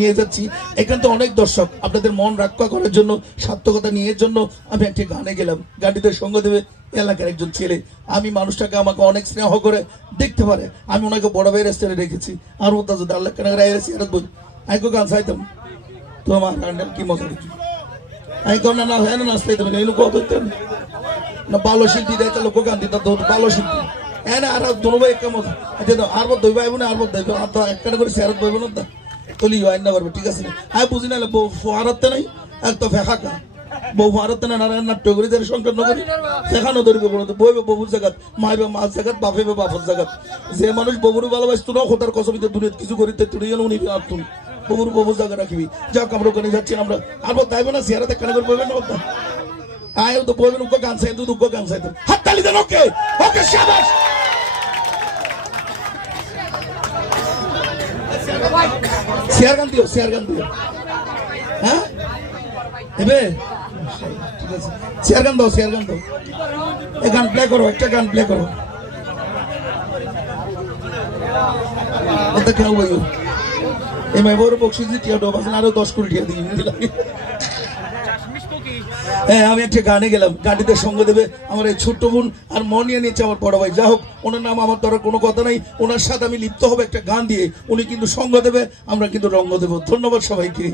নিয়ে যাচ্ছি। এখানে তো অনেক দর্শক, আপনাদের মন রক্ষা করার জন্য, সার্থকতা নিয়ে জন্য আমি একটি গানে গেলাম। গানটিতে সঙ্গ দেবে এলাকার একজন ছেলে। আমি মানুষটাকে আমাকে অনেক স্নেহ করে দেখতে পারে, আমি ওনাকে বড় ভাইয়ের রেস্টুরেন্টে রেখেছি। আর ওটা যদি আল্লাহ কেন বল আমি গান চাইতাম তো আমার গানটা কি মজা হচ্ছে। আমি কর না হয় না নাচতে এই কত না ভালো শিল্পী দেয় লোক গান দিতাম তো ভালো শিল্পী হ্যাঁ না। আর দোনো ভাই একটা মজা আর বোধ দইব আইব না, আর বোধ দইব আর তো একটা করে শেয়ারত বইব না তলি হয় না পারবে, ঠিক আছে না। আমি বুঝি না বউ ফোয়ারাতে নাই এক তো ফেঁকা বউ ফোয়ারাতে না নারায়ণ নাট্য করি যারা সংকট নগরী ফেঁকানো ধরবে বলতে বইবে ববুর জায়গাত, মাইবে মাছ জায়গাত, বাপেবে বাপের জায়গাত। যে মানুষ ববুরু ভালোবাসতো না খোতার কসমিতে দুনিয়া কিছু করিতে তুই উনি তুই ববুর ববুর জায়গা রাখিবি। যাক আমরা ওখানে যাচ্ছি আমরা আর বোধ দাইব না চেহারাতে কেন করে বইবেন না বলতাম আয় তো বইবেন উগ্র গান চাই দুধ উগ্র গান চাইতো হাত তালি দেন। ওকে ওকে শাবাশ। শেয়ার গান দিও, শেয়ার গান দিও। হ্যাঁ এবে ঠিক আছে, শেয়ার গান দাও, শেয়ার গান দাও। এই গান প্লে করো, একটা গান প্লে করো। এটা কেন বইও এই মাই বড় বকশিস টিয়া ডো বাসন আরো 10 কোটি টিয়া দিই। হ্যাঁ আমি একটা গানে গেলাম, গানটিতে সঙ্গ দেবে আমার এই ছোট্ট বোন আর মনিয়া নিয়েছে আমার বড় ভাই। যা হোক ওনার নাম আমার ধরার কোনো কথা নাই, ওনার সাথে আমি লিপ্ত হবে একটা গান দিয়ে। উনি কিন্তু সঙ্গ দেবে, আমরা কিন্তু রঙ্গ দেবো। ধন্যবাদ সবাইকে।